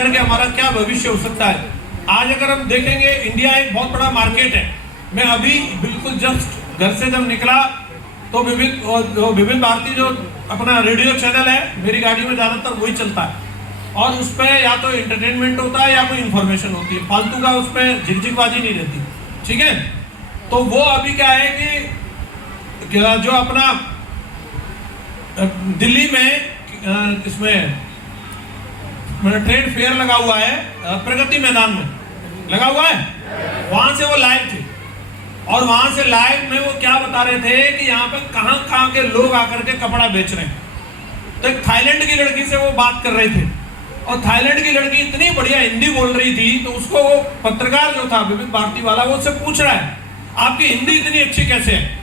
करके हमारा क्या भविष्य हो सकता है। आज अगर हम देखेंगे, इंडिया एक बहुत बड़ा मार्केट है। मैं अभी बिल्कुल जस्ट घर से जब निकला तो विभिन्न भारती जो अपना रेडियो चैनल है, मेरी गाड़ी में ज्यादातर वही चलता है, और उस पर या तो एंटरटेनमेंट होता है या कोई इन्फॉर्मेशन होती है, फालतू का उस पर झिकझिकबाजी नहीं रहती, ठीक है। तो वो अभी क्या है कि जो अपना दिल्ली में इसमें ट्रेड फेयर लगा हुआ है, प्रगति मैदान में लगा हुआ है, वहां से वो लाइव थे, और वहां से लाइव में वो क्या बता रहे थे कि यहाँ पे कहां के लोग आकर के कपड़ा बेच रहे हैं। तो एक थाईलैंड की लड़की से वो बात कर रहे थे, और थाईलैंड की लड़की इतनी बढ़िया हिंदी बोल रही थी, तो उसको वो पत्रकार जो था विभिन्न भारती वाला, वो उससे पूछ रहा है आपकी हिंदी इतनी अच्छी कैसे है।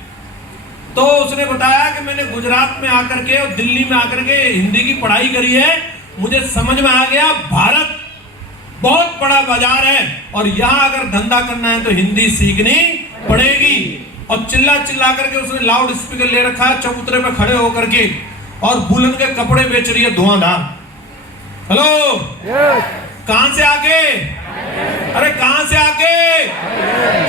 तो उसने बताया कि मैंने गुजरात में आकर के और दिल्ली में आकर के हिंदी की पढ़ाई करी है, मुझे समझ में आ गया भारत बहुत बड़ा बाजार है, और यहाँ अगर धंधा करना है तो हिंदी सीखनी पड़ेगी। और चिल्ला चिल्ला करके उसने लाउड स्पीकर ले रखा है, चबूतरे पे खड़े होकर के, और बुलंद के कपड़े बेच रही है धुआंधार। हेलो, कहां से आके? अरे कहां से आके?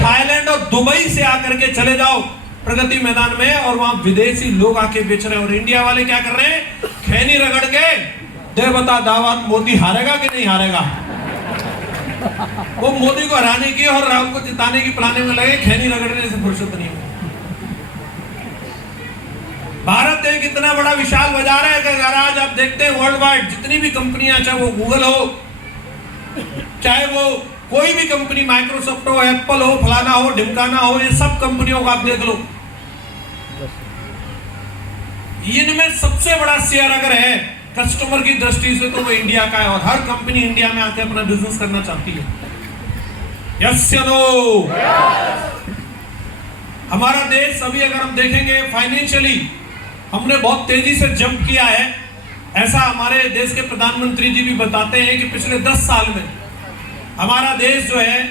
थाईलैंड और दुबई से आकर के चले जाओ प्रगति मैदान में, और वहां विदेशी लोग आके बेच रहे हैं, और इंडिया वाले क्या कर रहे हैं? खैनी रगड़ के दे बता दावत, मोदी हारेगा कि नहीं हारेगा। वो मोदी को हराने की और राहुल को जिताने की प्लानिंग में लगे, खैनी रगड़ने से फुर्सत नहीं है। भारत एक इतना बड़ा विशाल बाजार है कि अगर आज आप देखते हैं वर्ल्ड वाइड जितनी भी कंपनियां, चाहे वो गूगल हो, चाहे वो कोई भी कंपनी, माइक्रोसॉफ्ट हो, एप्पल हो, फलाना हो, ढिमकाना हो, ये सब कंपनियों को आप देख लो, इनमें सबसे बड़ा शेयर अगर है कस्टमर की दृष्टि से तो वो इंडिया का है, और हर कंपनी इंडिया में आके अपना बिजनेस करना चाहती है। यस या नो? हमारा देश अभी अगर हम देखेंगे फाइनेंशियली हमने बहुत तेजी से जंप किया है। ऐसा हमारे देश के प्रधानमंत्री जी भी बताते हैं कि पिछले 10 साल में हमारा देश जो है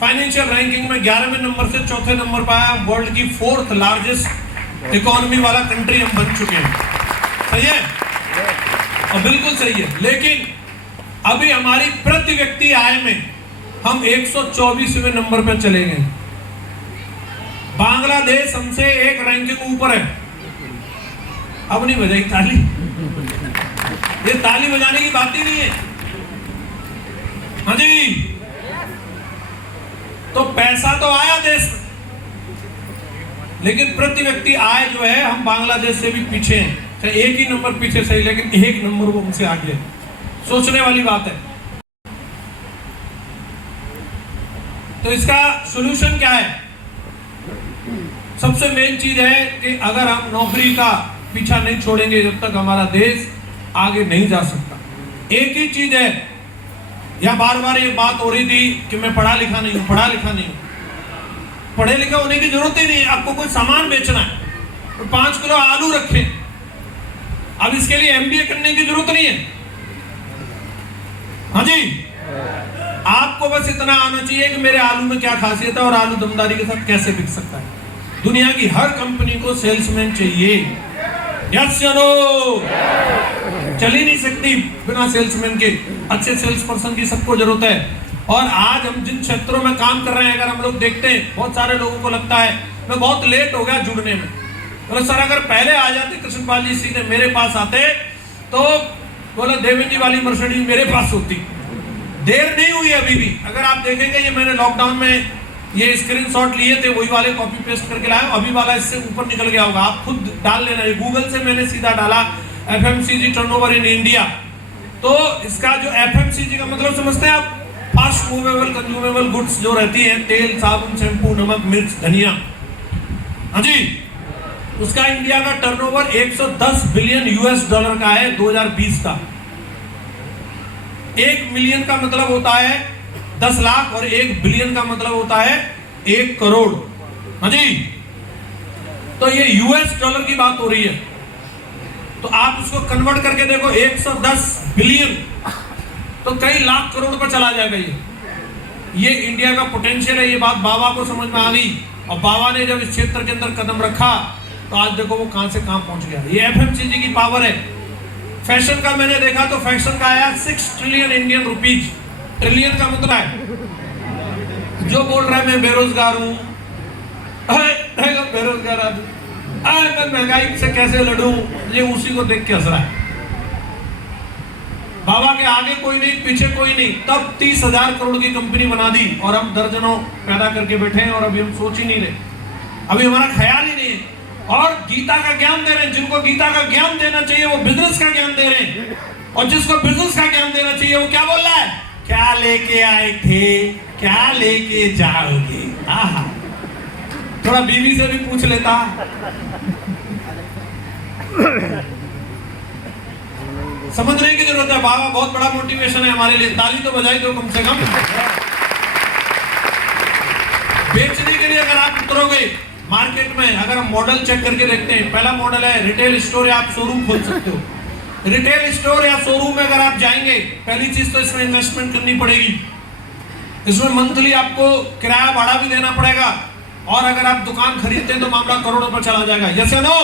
फाइनेंशियल रैंकिंग में 11वें नंबर से 4थे नंबर पर आया। वर्ल्ड की 4th लार्जेस्ट इकोनॉमी वाला कंट्री हम बन चुके हैं। सही है, और बिल्कुल सही है। लेकिन अभी हमारी प्रति व्यक्ति आय में हम 124वें नंबर पर चले गए। बांग्लादेश हमसे एक रैंकिंग ऊपर है। अब नहीं बजाई ताली, ये ताली बजाने की बात ही नहीं है। हाँ जी, तो पैसा तो आया देश में, लेकिन प्रति व्यक्ति आय जो है हम बांग्लादेश से भी पीछे हैं। चाहे एक ही नंबर पीछे सही, लेकिन एक नंबर वो हमसे आगे है। सोचने वाली बात है। तो इसका सॉल्यूशन क्या है? सबसे मेन चीज है कि अगर हम नौकरी का पीछा नहीं छोड़ेंगे, जब तक हमारा देश आगे नहीं जा सकता। एक ही चीज है, या बार बार ये बात हो रही थी कि मैं पढ़ा लिखा नहीं हूं, पढ़ा लिखा नहीं हूं। पढ़े लिखे होने की जरूरत ही नहीं है। आपको कोई सामान बेचना है तो 5 किलो आलू रखें, अब इसके लिए MBA करने की जरूरत नहीं है। हाँ जी, आपको बस इतना आना चाहिए कि मेरे आलू में क्या खासियत है और आलू दमदारी के साथ कैसे बिक सकता है। दुनिया की हर कंपनी को सेल्समैन चाहिए। यस या नो? चल ही नहीं सकती बिना सेल्समैन के। अच्छे सेल्स पर्सन की सबको जरूरत है। और आज हम जिन क्षेत्रों में काम कर रहे हैं, अगर हम लोग देखते हैं, बहुत सारे लोगों को लगता है मैं बहुत लेट हो गया जुड़ने में। बोले सर अगर पहले आ जाते कृष्णपाल जी सीधे मेरे पास आते तो बोले देवेंद्र जी वाली मर्सिडीज मेरे पास होती। देर नहीं हुई अभी भी। अगर आप देखेंगे, ये मैंने लॉकडाउन में ये स्क्रीनशॉट लिए थे, वही वाले कॉपी पेस्ट करके लाया। अभी वाला इससे ऊपर निकल गया होगा, आप खुद डाल लेना। गूगल से मैंने सीधा डाला FMCG टर्नओवर इन इंडिया। तो इसका जो FMCG का मतलब समझते हैं आप? फास्ट मूवेबल कंज्यूमेबल गुड्स जो रहती है, तेल, साबुन, शैम्पू, नमक, मिर्च, धनिया। हाँ जी, उसका इंडिया का टर्नओवर 110 बिलियन US$ का है 2020 का। 1 मिलियन का मतलब होता है 10 लाख, और 1 बिलियन का मतलब होता है 1 करोड़। हाँ जी, तो ये US$ की बात हो रही है। तो आप उसको कन्वर्ट करके देखो, 110 बिलियन तो कई लाख करोड़ पर चला जाएगा। ये इंडिया का पोटेंशियल है। ये बात बाबा को समझ में आ गई, और बाबा ने जब इस क्षेत्र के अंदर कदम रखा तो आज देखो वो कहां से कहां पहुंच गया। ये FMCG की पावर है। फैशन का मैंने देखा तो फैशन का आया 6 ट्रिलियन इंडियन रुपीज। ट्रिलियन का मुद्रा है। जो बोल रहा है मैं बेरोजगार हूं, बेरोजगार आदमी, मैं महंगाई से कैसे लड़ूं, ये उसी को देख के हंस रहा है। बाबा के आगे कोई नहीं, पीछे कोई नहीं, तब 30,000 करोड़ की कंपनी बना दी और हम दर्जनों पैदा करके बैठे हैं और अभी हम सोच ही नहीं रहे, अभी हमारा ख्याल ही नहीं है। और गीता का ज्ञान दे रहे हैं, जिनको गीता का ज्ञान देना चाहिए वो बिजनेस का ज्ञान दे रहे हैं, और जिसको बिजनेस का ज्ञान देना चाहिए वो क्या बोल रहा है, क्या लेके आए थे, क्या लेके जाओगे। आहा, थोड़ा बीवी से भी पूछ लेता। समझने की जरूरत है। बाबा बहुत बड़ा मोटिवेशन है हमारे लिए, ताली तो बजाई दो कम से कम। बेचने के लिए अगर आप उतरोगे मार्केट में, अगर हम मॉडल चेक करके देखते हैं, पहला मॉडल है रिटेल स्टोर, या आप शोरूम खोल सकते हो। रिटेल स्टोर या शोरूम में अगर आप जाएंगे, पहली चीज तो इसमें इन्वेस्टमेंट करनी पड़ेगी, इसमें मंथली आपको किराया भाड़ा भी देना पड़ेगा, और अगर आप दुकान खरीदते हैं तो मामला करोड़ों पर चला जाएगा। यस या नो?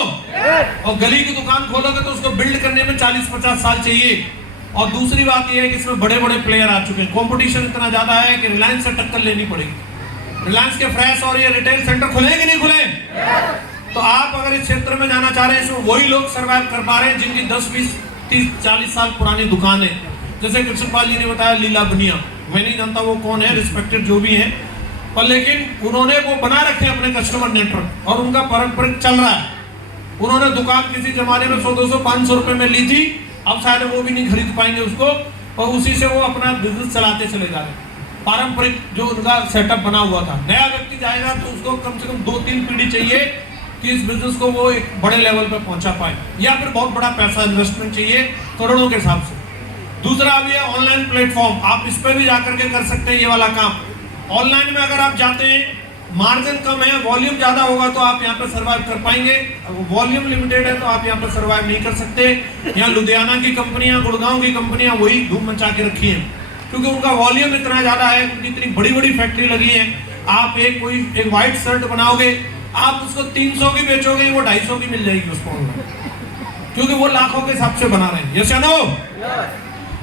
और गली की दुकान खोलोगे तो उसको बिल्ड करने में 40-50 साल चाहिए। और दूसरी बात यह है कि इसमें बड़े बड़े प्लेयर आ चुके हैं, कंपटीशन इतना ज्यादा है कि रिलायंस से टक्कर लेनी पड़ेगी। रिलायंस के फ्रेश और ये रिटेल सेंटर खुले कि नहीं खुले? तो आप अगर इस क्षेत्र में जाना चाह रहे हैं, इसमें वही लोग सर्वाइव कर पा रहे हैं जिनकी 10, 20, 30, 40 साल पुरानी दुकान है। जैसे कृष्णपाल जी ने बताया लीला बनिया, मैं नहीं जानता वो कौन है, रिस्पेक्टेड जो भी है, पर लेकिन उन्होंने वो बना रखे अपने कस्टमर नेटवर्क और उनका पारंपरिक चल रहा है। उन्होंने दुकान किसी जमाने में 100, 200, 500 रुपए में ली थी, अब शायद वो भी नहीं खरीद पाएंगे उसको, और उसी से वो अपना बिजनेस चलाते चले जा रहे हैं। पारंपरिक जो उनका सेटअप बना हुआ था, नया व्यक्ति जाएगा तो उसको कम से कम 2-3 पीढ़ी चाहिए कि इस बिजनेस को वो एक बड़े लेवल पे पहुंचा पाए, या फिर बहुत बड़ा पैसा इन्वेस्टमेंट चाहिए करोड़ों के हिसाब से। दूसरा अभी है ऑनलाइन प्लेटफॉर्म, आप इस पे भी जाकर के कर सकते हैं ये वाला काम। ऑनलाइन में अगर आप जाते हैं, मार्जिन कम है, वॉल्यूम ज्यादा होगा तो आप यहाँ पे सर्वाइव कर पाएंगे, वॉल्यूम लिमिटेड है तो आप यहाँ पे सर्वाइव नहीं कर सकते। यहाँ लुधियाना की कंपनियां, गुड़गांव की कंपनियां वही धूम मचा के रखी हैं, क्योंकि उनका वॉल्यूम इतना ज्यादा है, उनकी इतनी बड़ी बड़ी फैक्ट्री लगी है। आप एक व्हाइट शर्ट बनाओगे, आप उसको 300 की बेचोगे, वो 250 की मिल जाएगी उसको, क्योंकि वो लाखों के हिसाब से बना रहे हैं। यस या नो?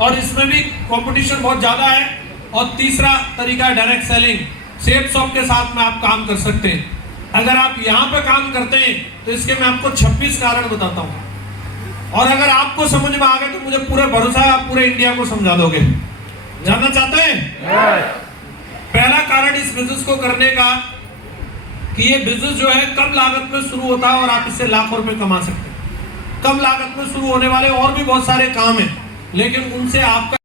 और इसमें भी कंपटीशन बहुत ज्यादा है। और तीसरा तरीका है डायरेक्ट सेलिंग, सेफ शॉप के साथ में आप काम कर सकते हैं। अगर आप यहाँ पे काम करते हैं तो इसके मैं आपको 26 कारण बताता हूँ, और अगर आपको समझ में आ गए तो मुझे पूरे भरोसा है आप पूरे इंडिया को समझा दोगे। जानना चाहते हैं? पहला कारण इस बिजनेस को करने का कि ये बिजनेस जो है कम लागत में शुरू होता है और आप इससे लाखों रुपए कमा सकते हैं। कम लागत में शुरू होने वाले और भी बहुत सारे काम हैं, लेकिन उनसे आपका